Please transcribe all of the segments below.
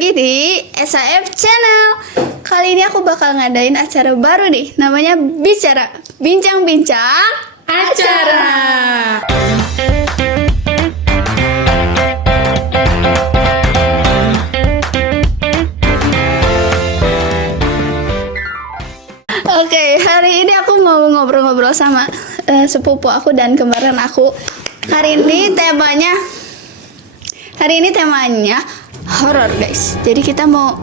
lagi di SAF Channel. Kali ini aku bakal ngadain acara baru nih, namanya Bicara, Bincang-bincang Acara. Oke, hari ini aku mau ngobrol-ngobrol sama sepupu aku dan kembaran aku. Hari ini temanya horor, guys. Jadi kita mau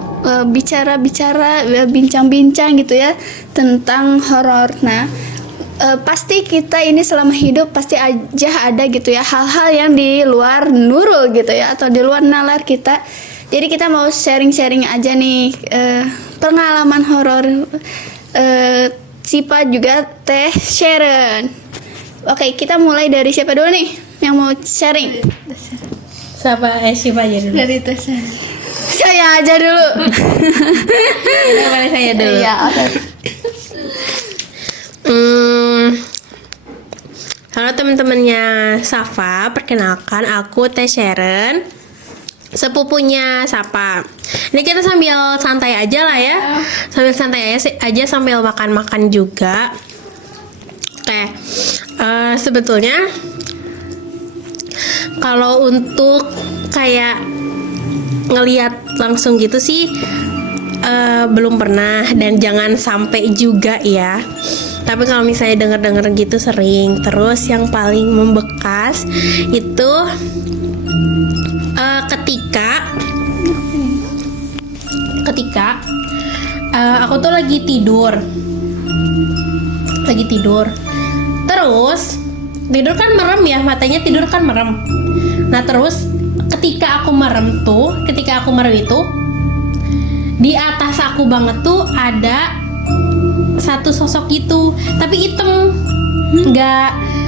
bincang-bincang gitu ya tentang horor. Nah, pasti kita ini selama hidup pasti aja ada gitu ya hal-hal yang di luar Nurul gitu ya, atau di luar nalar kita. Jadi kita mau sharing-sharing aja nih pengalaman horor. Sipa juga Teh Sharon. Oke, kita mulai dari siapa dulu nih yang mau sharing? Siapa? Siapa aja dulu. Dari Teh Sharon. Saya aja dulu. Boleh saya dulu. Iya, oke. Halo teman-temannya Safa, perkenalkan aku Teh Sharon, sepupunya Sapa. Ini kita sambil santai aja lah ya, sambil santai aja sambil makan-makan juga. Oke, sebetulnya kalau untuk kayak ngelihat langsung gitu sih belum pernah, dan jangan sampai juga ya. Tapi kalau misalnya denger-denger gitu sering. Terus yang paling membekas itu ketika aku tuh lagi tidur, terus tidur kan merem ya, matanya tidur kan merem. Nah terus ketika aku merem itu di atas aku banget tuh ada satu sosok gitu, tapi hitam,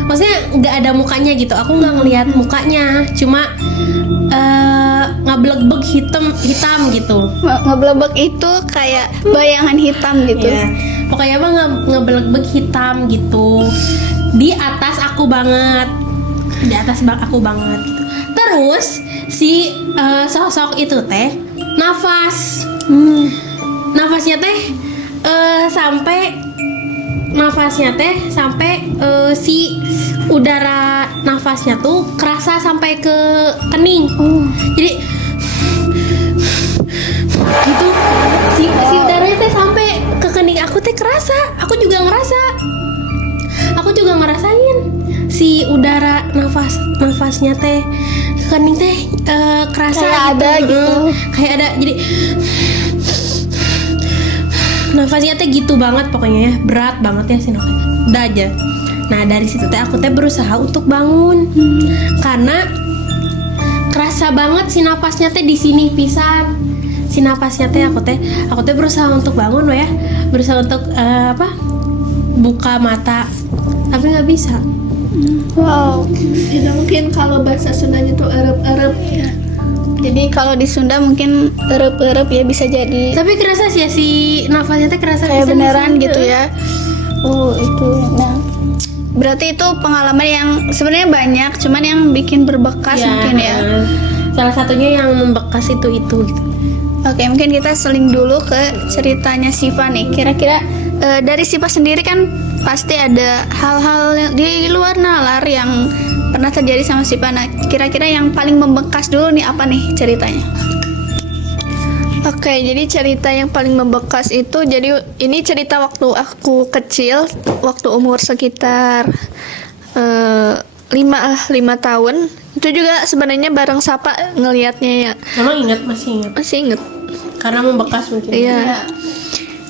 maksudnya nggak ada mukanya gitu. Aku nggak ngelihat mukanya, cuma ngeblegbeg hitam gitu. Ngeblegbeg itu kayak bayangan hitam gitu. Yeah. Pokoknya mah ngeblegbeg hitam gitu di atas aku banget, gitu. Terus si sosok itu teh nafasnya teh sampai si udara nafasnya tuh kerasa sampai ke kening. Jadi gitu, si udaranya teh sampai ke kening aku teh kerasa. Aku juga ngerasain si udara nafasnya teh ke kening teh kerasa kayak gitu. ada gitu. Kayak ada, jadi nafasnya teh gitu banget pokoknya ya, berat banget ya si nafasnya. Udah aja. Nah dari situ teh aku teh berusaha untuk bangun, karena kerasa banget si nafasnya teh di sini pisan. Si nafasnya teh aku teh berusaha untuk bangun ya, berusaha untuk buka mata, tapi nggak bisa. Wow, itu mungkin kalau bahasa Sundanya tuh erep-erep ya. Jadi kalau di Sunda mungkin erep-erep ya, bisa jadi. Tapi kerasa sih ya, si nafasnya teh kerasa kayak beneran gitu ya. Itu. Nah, berarti itu pengalaman yang sebenarnya banyak, cuman yang bikin berbekas ya, mungkin ya. Salah satunya yang membekas itu gitu. Oke, mungkin kita seling dulu ke ceritanya Siva nih. Kira-kira dari Siva sendiri kan pasti ada hal-hal di luar nalar yang pernah terjadi sama Siva. Nah, kira-kira yang paling membekas dulu nih apa nih ceritanya? Oke, jadi cerita yang paling membekas itu, jadi ini cerita waktu aku kecil, waktu umur sekitar 5 tahun. Itu juga sebenarnya bareng Sapa ngelihatnya ya. Emang masih ingat? Karena membekas mungkin. Iya.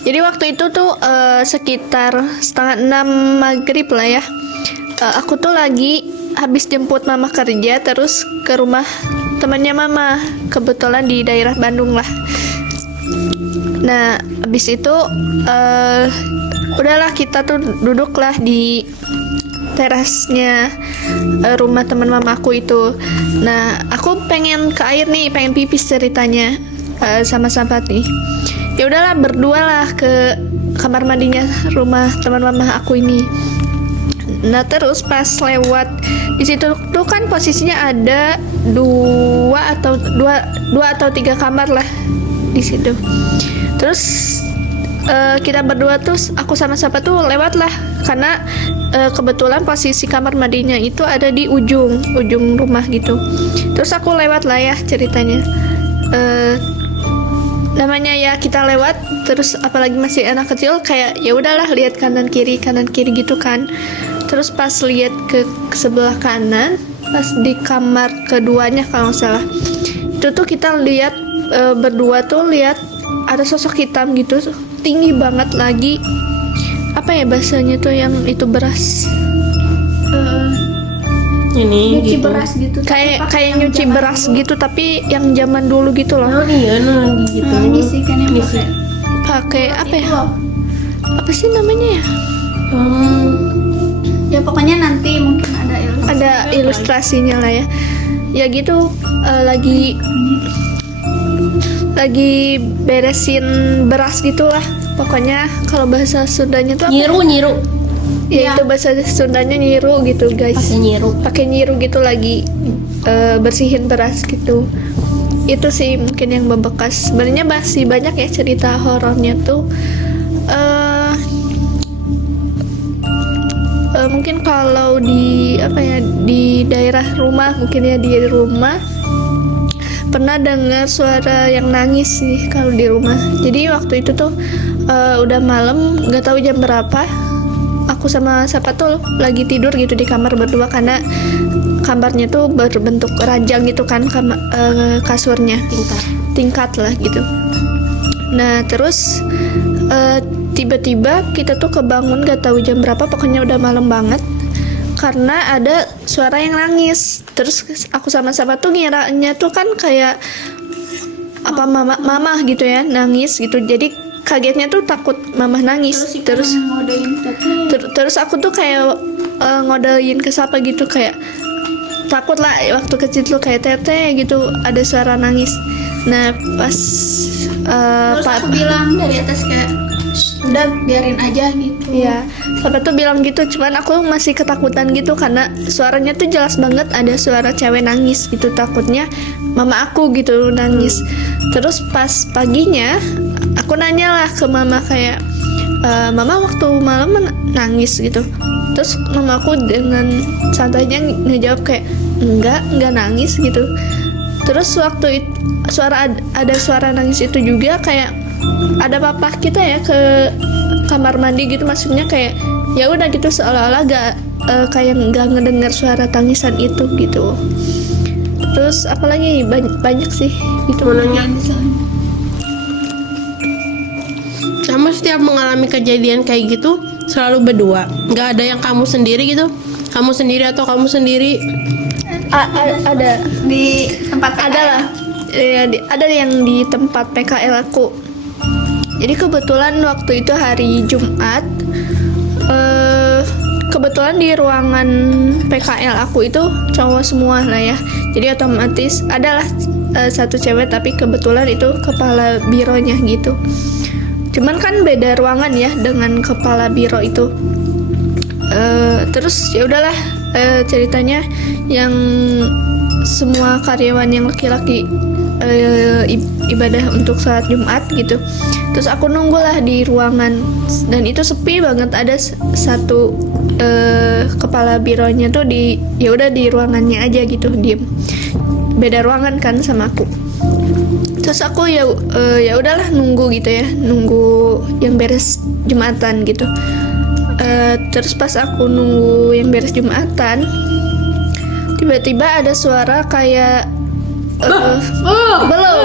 Jadi waktu itu tuh sekitar 5:30 maghrib lah ya. Aku tuh lagi habis jemput mama kerja, terus ke rumah temannya mama, kebetulan di daerah Bandung lah. Nah habis itu udahlah, kita tuh duduklah di terasnya rumah teman mamaku itu. Nah aku pengen ke air nih, pengen pipis ceritanya sama sahabat nih. Ya udahlah, berdua lah ke kamar mandinya rumah teman mama aku ini. Nah terus pas lewat di situ tuh kan posisinya ada dua atau tiga kamar lah di situ. Terus kita berdua tuh, aku sama siapa tuh lewat lah, karena kebetulan posisi kamar mandinya itu ada di ujung rumah gitu. Terus aku lewat lah ya ceritanya. Namanya ya kita lewat, terus apalagi masih anak kecil kayak ya udahlah lihat kanan kiri gitu kan. Terus pas lihat ke sebelah kanan, pas di kamar keduanya kalau nggak salah, itu tuh kita lihat berdua tuh lihat ada sosok hitam gitu, tinggi banget lagi. Apa ya bahasanya tuh yang itu beras? Ini Nyuci gitu. beras gitu. Kayak nyuci beras gitu, tapi yang zaman dulu gitu loh. Oh iya, lagi gitu. Ini sih kan yang Ini sih. Pakai apa ya? itu loh. Apa sih namanya ya? Ya pokoknya nanti mungkin ada ilustrasi. Ada ilustrasinya lah ya. Ya gitu, lagi beresin beras gitulah. Pokoknya kalau bahasa Sundanya tuh apa? Nyiru. Ya itu bahasa Sundanya nyiru gitu guys. Pakai nyiru. Pakai nyiru gitu, lagi bersihin beras gitu. Itu sih mungkin yang membekas. Sebenarnya masih banyak ya cerita horornya tuh. Mungkin kalau di di daerah rumah, mungkin ya di rumah pernah dengar suara yang nangis sih kalau di rumah. Jadi waktu itu tuh udah malam, nggak tahu jam berapa. Aku sama siapa tuh lagi tidur gitu di kamar berdua, karena kamarnya tuh berbentuk ranjang gitu kan, kasurnya tingkat lah gitu. Nah terus tiba-tiba kita tuh kebangun, gak tahu jam berapa, pokoknya udah malam banget, karena ada suara yang nangis. Terus aku sama siapa tuh ngiranya tuh kan kayak apa mama gitu ya, nangis gitu. Jadi kagetnya tuh takut mama nangis. Terus ngodein teteh. terus aku tuh kayak ngodelin ke siapa gitu, kayak takut lah waktu kecil tuh kayak teteh gitu, ada suara nangis. Nah pas Terus aku bilang dari atas kayak, "Shh, udah biarin aja gitu." ya siapa tuh bilang gitu, cuman aku masih ketakutan gitu karena suaranya tuh jelas banget ada suara cewek nangis gitu, takutnya mama aku gitu nangis. Terus pas paginya aku nanya lah ke mama kayak, mama waktu malam nangis gitu. Terus mama aku dengan santainya ngejawab kayak enggak nangis gitu. Terus waktu itu ada suara nangis itu juga kayak ada papa kita ya ke kamar mandi gitu, maksudnya kayak ya udah gitu, seolah-olah kayak nggak ngedengar suara tangisan itu gitu. Terus apalagi banyak sih gitu. Kamu setiap mengalami kejadian kayak gitu selalu berdua, nggak ada yang kamu sendiri gitu? Kamu sendiri atau kamu sendiri? Ada Di tempat ada lah ya, ada yang di tempat PKL aku. Jadi kebetulan waktu itu hari Jumat, kebetulan di ruangan PKL aku itu cowok semua lah ya, jadi otomatis adalah satu cewek, tapi kebetulan itu kepala bironya gitu. Cuman kan beda ruangan ya dengan kepala biro itu. Terus ya udahlah, ceritanya yang semua karyawan yang laki-laki ibadah untuk sholat Jumat gitu. Terus aku nunggulah di ruangan, dan itu sepi banget. Ada satu kepala bironya tuh ya udah di ruangannya aja gitu, diem. Beda ruangan kan sama aku. Terus aku ya udahlah nunggu gitu ya, nunggu yang beres Jumatan gitu. Terus pas aku nunggu yang beres Jumatan, tiba-tiba ada suara kayak belum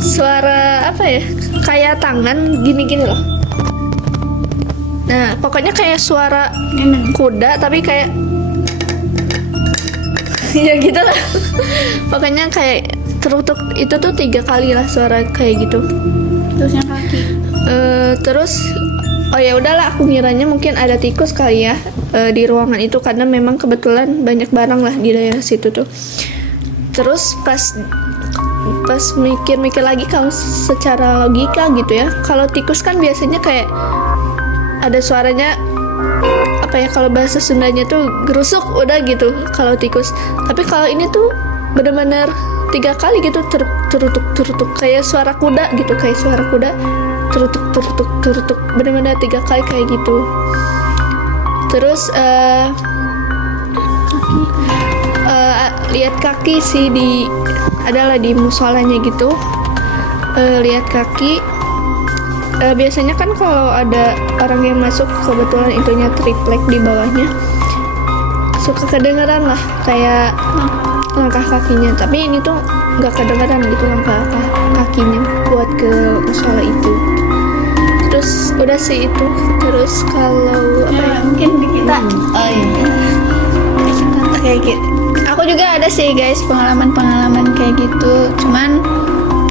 suara apa ya, kayak tangan gini-gini loh. Nah pokoknya kayak suara kuda tapi kayak ya gitu lah. Pokoknya kayak terutuk itu tuh 3 kali lah suara kayak gitu. Terus yang kaki. Terus oh ya udahlah, aku ngiranya mungkin ada tikus kali ya di ruangan itu, karena memang kebetulan banyak barang lah di daerah situ tuh. Terus pas mikir-mikir lagi, kalau secara logika gitu ya, kalau tikus kan biasanya kayak ada suaranya apa apa ya, kalau bahasa Sundanya tuh gerusuk udah gitu kalau tikus. Tapi kalau ini tuh benar-benar 3 kali gitu, terutuk kayak suara kuda gitu, kayak suara kuda terutuk benar-benar 3 kali kayak gitu. Terus lihat kaki sih adalah di musolanya gitu. Lihat kaki. Biasanya kan kalau ada orang yang masuk kebetulan itunya triplek di bawahnya, suka kedengeran lah kayak langkah kakinya. Tapi ini tuh nggak kedengeran gitu langkah kakinya buat ke musola itu. Terus udah sih itu. Terus kalau apa ya, mungkin di kita kayak gitu. Aku juga ada sih guys pengalaman kayak gitu. Cuman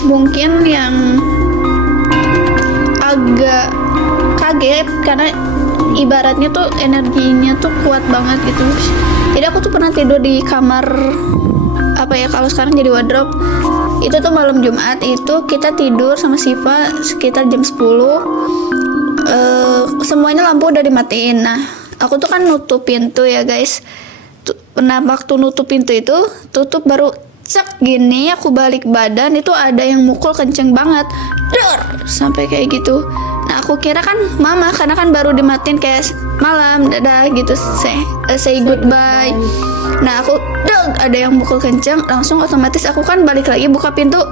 mungkin yang agak kaget karena ibaratnya tuh energinya tuh kuat banget gitu. Jadi aku tuh pernah tidur di kamar apa ya, kalau sekarang jadi wardrobe. Itu tuh malam Jumat itu kita tidur sama Siva sekitar jam 10. Semuanya lampu udah dimatiin. Nah, aku tuh kan nutup pintu ya guys. Nah, waktu nutup pintu itu tutup baru cek gini, aku balik badan itu ada yang mukul kenceng banget, sampai kayak gitu. Nah, aku kira kan mama karena kan baru dimatiin kayak malam dadah gitu, say goodbye. Nah, aku ada yang mukul kenceng, langsung otomatis aku kan balik lagi buka pintu,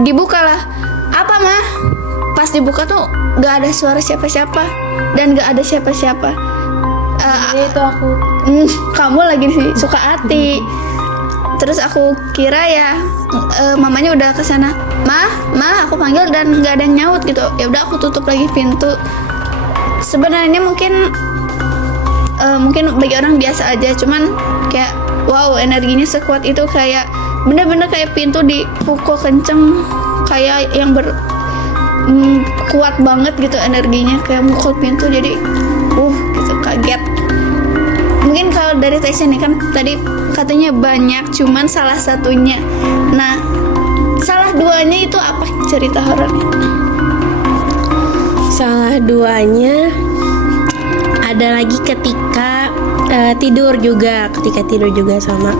dibuka lah. Apa mah? Pas dibuka tuh gak ada suara siapa-siapa dan gak ada siapa-siapa. Itu aku. Kamu lagi sih suka hati. Terus aku kira ya mamanya udah kesana, ma aku panggil dan nggak ada yang nyaut gitu. Ya udah aku tutup lagi pintu. Sebenarnya mungkin bagi orang biasa aja, cuman kayak wow, energinya sekuat itu, kayak bener-bener kayak pintu dipukul kenceng, kayak yang kuat banget gitu energinya, kayak mukul pintu. Jadi gitu kaget. Mungkin kalau dari teksnya nih kan tadi katanya banyak, cuman salah satunya. Nah, salah duanya itu apa cerita horornya? Salah duanya ada lagi ketika tidur juga sama.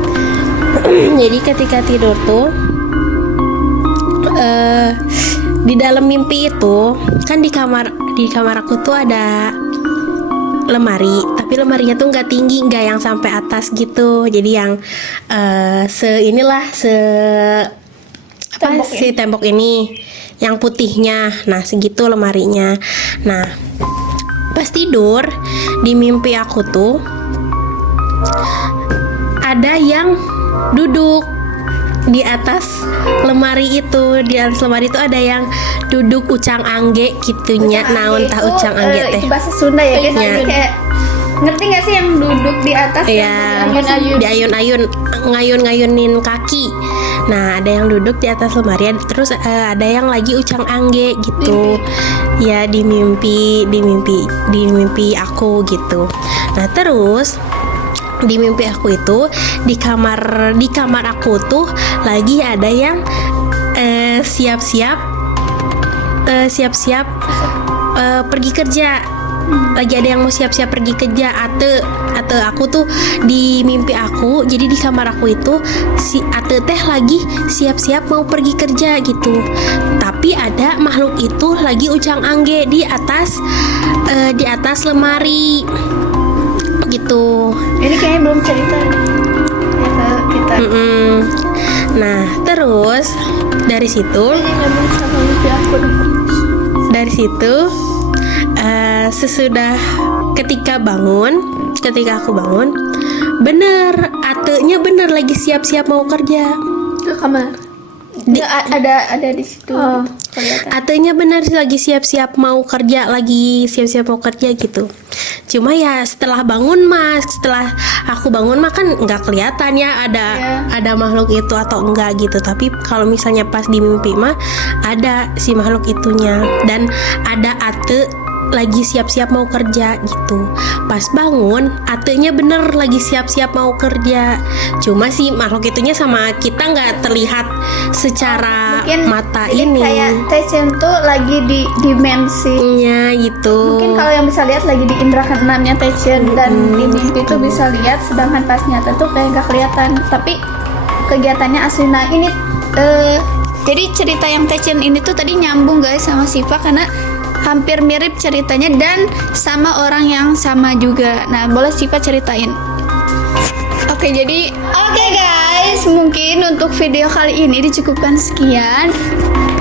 Jadi ketika tidur tuh di dalam mimpi itu kan di kamar aku tuh ada lemari, tapi lemarinya tuh nggak tinggi, nggak yang sampai atas gitu. Jadi yang tembok ini yang putihnya, nah segitu lemarinya. Nah, pas tidur di mimpi aku tuh ada yang duduk di atas lemari itu. Di atas lemari itu ada yang duduk ucang angge gitunya. Naon tah ucang angge teh? Itu bahasa Sunda ya guys. Ya. Kayak ngerti nggak sih yang duduk di atas? Iya, di ayun-ayun, ngayun-ngayunin kaki. Nah, ada yang duduk di atas lemari, terus ada yang lagi ucang angge gitu. Ya, di mimpi aku gitu. Nah, terus di mimpi aku itu di kamar aku tuh lagi ada yang siap-siap pergi kerja. Lagi ada yang mau siap-siap pergi kerja. Ate aku tuh di mimpi aku, jadi di kamar aku itu si Ate teh lagi siap-siap mau pergi kerja gitu. Tapi ada makhluk itu lagi ucang angge di atas lemari gitu. Ini kayaknya belum cerita ya ke kita. Nah, terus dari situ sesudah ketika aku bangun, bener Atenya bener lagi siap-siap mau kerja ke kamar. Ada di situ. Kelihatan. Atenya bener lagi siap-siap mau kerja gitu. Cuma ya setelah aku bangun mah kan nggak kelihatan ya ada makhluk itu atau enggak gitu. Tapi kalau misalnya pas di mimpi mah ada si makhluk itunya, dan ada Ate lagi siap-siap mau kerja gitu. Pas bangun, Atenya bener lagi siap-siap mau kerja. Cuma sih makhluk itunya sama kita nggak terlihat secara Mungkin mata jadi ini. kayak Taecyeon tuh lagi di dimensi. Ya gitu. Mungkin kalau yang bisa lihat lagi di indera keenamnya Taecyeon dan di mimpi tuh bisa lihat, sedangkan pas nyata tuh kayak nggak kelihatan. Tapi kegiatannya asli. Nah ini jadi cerita yang Taecyeon ini tuh tadi nyambung guys sama Siva karena hampir mirip ceritanya dan sama orang yang sama juga. Nah boleh Siva ceritain. Oke guys, mungkin untuk video kali ini dicukupkan sekian.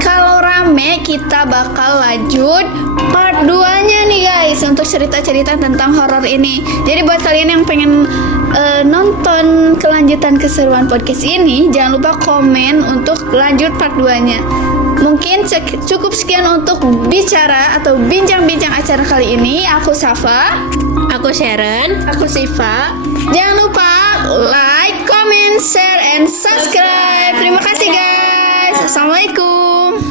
Kalau rame kita bakal lanjut part 2-nya nih guys untuk cerita-cerita tentang horor ini. Jadi buat kalian yang pengen nonton kelanjutan keseruan podcast ini, jangan lupa komen untuk lanjut part 2-nya. Mungkin cukup sekian untuk bicara atau bincang-bincang acara kali ini. Aku Safa, Aku Sharon. Aku Siva. jangan lupa like, comment, share, and subscribe. Terima kasih guys. Assalamualaikum.